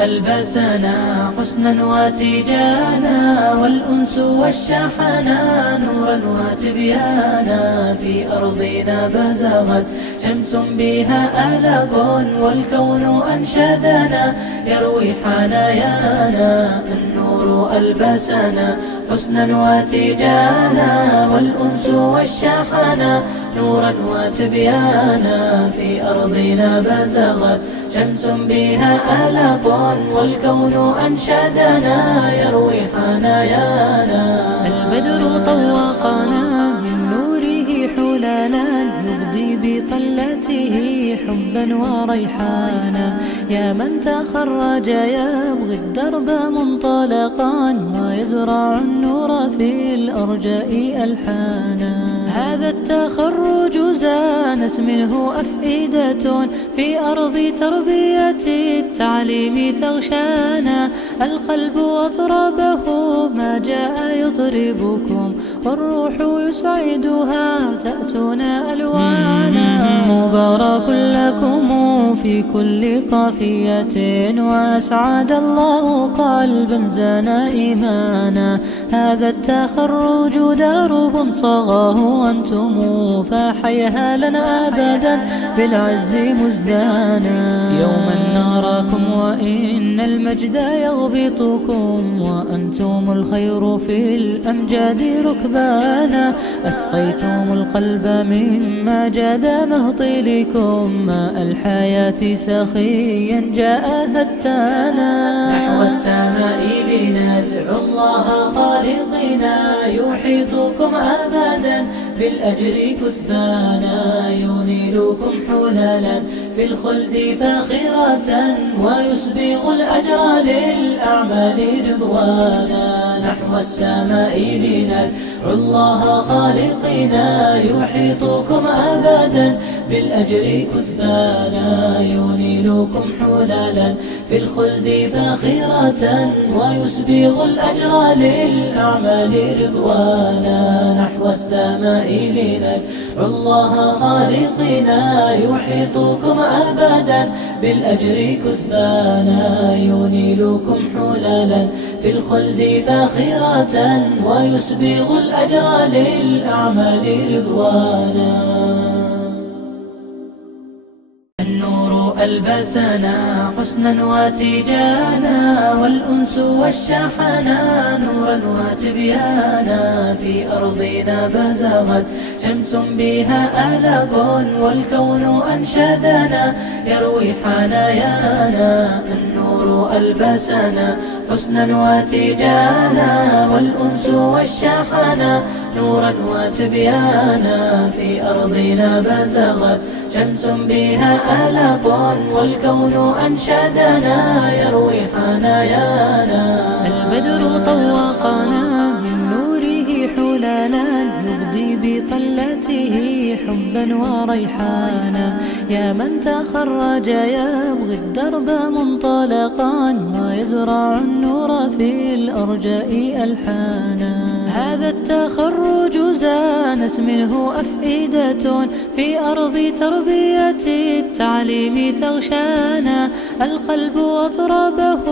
ألبسنا حسنا وتيجانا، والأنس والشحنا نورا وتبيانا. في أرضنا بزغت شمس بها آلاق، والكون أنشدنا يروي حنايانا. النور ألبسنا حسنا وتيجانا، والأنس والشحنا نورا وتبيانا. في أرضنا بزغت شمس بها آلاق، والكون أنشدنا يروي حنايانا. البدر طوقنا من نوره حلالا، يغضي بطلته حبا وريحانا. يا من تخرج يبغي الدرب منطلقا، ويزرع النور في الأرجاء ألحانا. هذا التخرج زانت منه أفئدة، في أرض تربية التعليم تغشانا. القلب أطربه ما جاء يطربكم، والروح يسعدها تأتون ألوانا. مبارك لكم في كل قافية، وأسعد الله قلبا زانا إيمانا. هذا التخرج درب صغاه أنتم، فحيها لنا أبدا بالعز مزدانا. يوما نراكم وإن المجد يغبطكم، وأنتم الخير في الأمجاد ركبانا. أسقيتم القلب مما جاد مهطلكم، ماء الحياة سخيا جاء هتانا. نحو السماء لندعو الله خالقنا، يحيطكم أبدا بالأجر كثبانا. ينيلكم حلالا في الخلد فاخرة، ويسبغ الأجر للأعمال رضوانا. نحو السماء لندعو الله خالقنا، يحيطكم أبدا بالأجر كثبانا. ينيلكم حلالا في الخلد فاخرة، ويسبغ الأجر للأعمال رضوانا. نحو السماء لندعو الله خالقنا، يحيطكم أبدا بالأجر كثبانا. ينيلكم حلالا في الخلد فاخرة، ويسبغ الأجر للأعمال رضوانا. النور ألبسنا حسنا وتيجانا، والأنس والشحنا نورا وتبيانا. في أرضنا بزغت شمس بها آلاق، والكون أنشدنا يروي حنايانا. النور ألبسنا حسنا وتيجانا، والأنس والشحنا نورا وتبيانا. في أرضنا بزغت شمس بها آلاق، والكون أنشدنا يروي حنايانا. البدر طوقنا من نوره حلالا، يغضي بطلته حبا وريحانا. يا من تخرج يبغي الدرب منطلقا، ويزرع النور في الأرجاء ألحانا. هذا التخرج زانت منه أفئدة، في أرض تربية التعليم تغشانا. القلب أطربه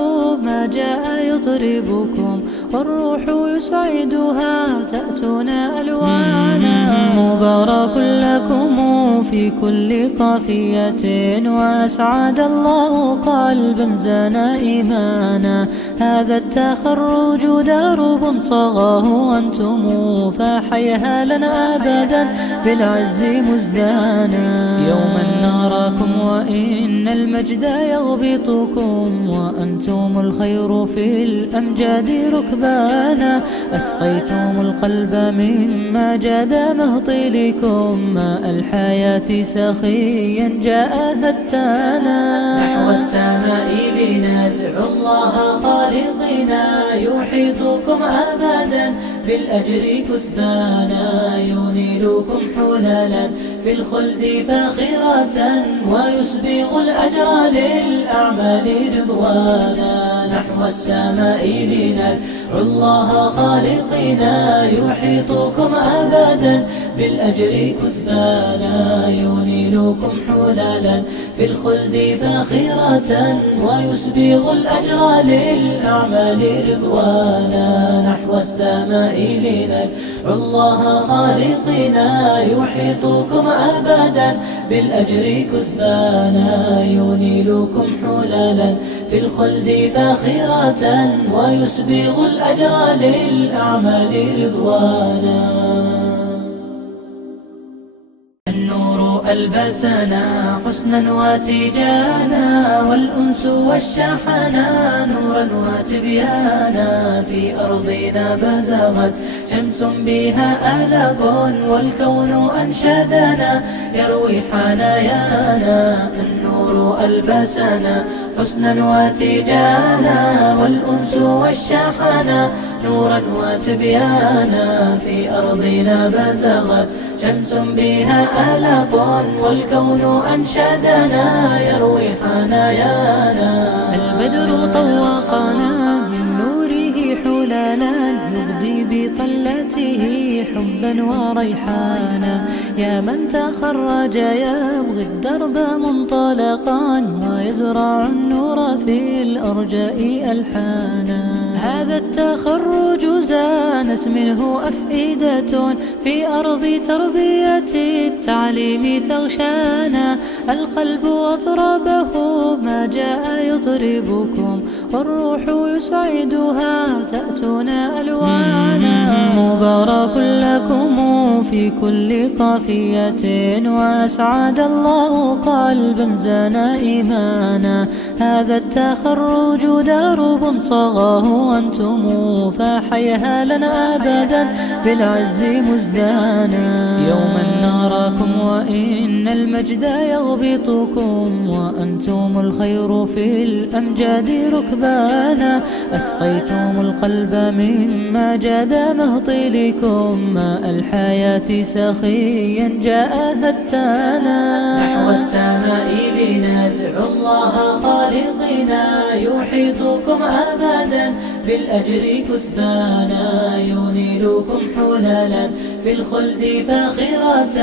ما جاء يطربكم، والروح يسعدها تأتون ألوانا. مبارك لكم في كل قافية، وأسعد الله قلبا زانا إيمانا. هذا التخرج درب صغاه أنتم، فحيها لنا أبدا بالعز مزدانا. يوما نراكم وإن المجد يغبطكم، وأنتم الخير في الأمجاد ركبانا. أسقيتم القلب مما جاد مهطلكم، ماء الحياة سخيا جاء هتانا. نحو السماء لندعو الله خالقنا، يحيطكم أبدا بالأجر كثبانا. ينيلكم حلالا في الخلد فاخرة، ويسبغ الأجر للأعمال رضوانا. نحو السماء لندعو الله خالقنا يحيطكم أبدا بالأجر كثبانا، ينيلكم حلالا في الخلد فاخرة، ويسبغ الأجر للأعمال رضوانا. نحو السماء لندعو الله خالقنا يحيطكم أبدا بالأجر كثبانا، ينيلكم حلالا في الخلد فاخرة، ويسبغ الأجر للأعمال رضوانا. النور ألبسنا حسنا وتيجانا، والأنس والشحنا نورا وتبيانا. في أرضنا بزغت شمس بها آلاق، والكون أنشدنا يروي حنايانا. النور ألبسنا حسنا وتيجانا، والأنس والشحنا نورا وتبيانا. في أرضنا بزغت شمس بها آلاق، والكون أنشدنا يروي حنايانا. البدر طوقنا من نوره حلالا، يغضي بطلته حبا وريحانا. يا من تخرج يبغي الدرب منطلقا، ويزرع النور في الأرجاء ألحانا. هذا التخرج زانت منه أفئدة، في أرض تربية التعليم تغشانا. القلب أطربه ما جاء يطربكم، والروح يسعدها تأتنا ألوانا. مبارك لكم في كل قافية، وأسعد الله قلبا زانا إيمانا. هذا التخرج درب صغاه أنتم، فحيها لنا أبدا بالعز مزدانا. يوما نراكم وإن المجد يغبطكم، وأنتم الخير في الأمجاد ركبانا. أسقيتم القلب مما جاد مهطلكم، ماء الحياة سخيا جاء هتانا. نحو السماء لندعو الله خالقنا يحيطكم أبدا بالأجر كثبانا، ينيلكم حلالا في الخلد فاخرة،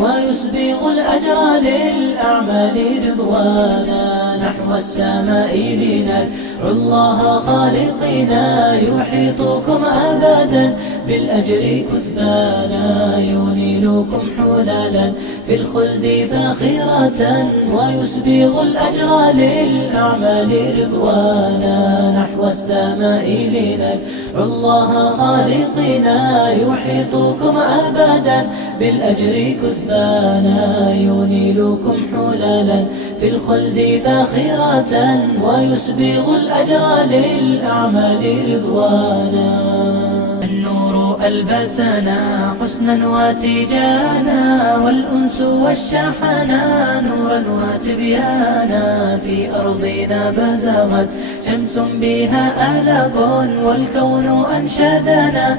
ويسبغ الأجر للأعمال رضوانا. نحو السماء لندعو الله خالقنا يحيطكم أبدا بالأجر كثبانا، ينيلكم حلالا في الخلد فاخرة، ويسبغ الأجر للأعمال رضوانا. نحو السماء لندعو الله خالقنا يحيطكم أبدا بالأجر كثبانا، ينيلكم حلالا في الخلد فاخرة، ويسبغ الأجر للأعمال رضوانا. النور ألبسنا حسنا وتيجانا، والأنس والشحنا نورا وتبيانا. في أرضنا بزغت شمس بها آلاق، والكون أنشدنا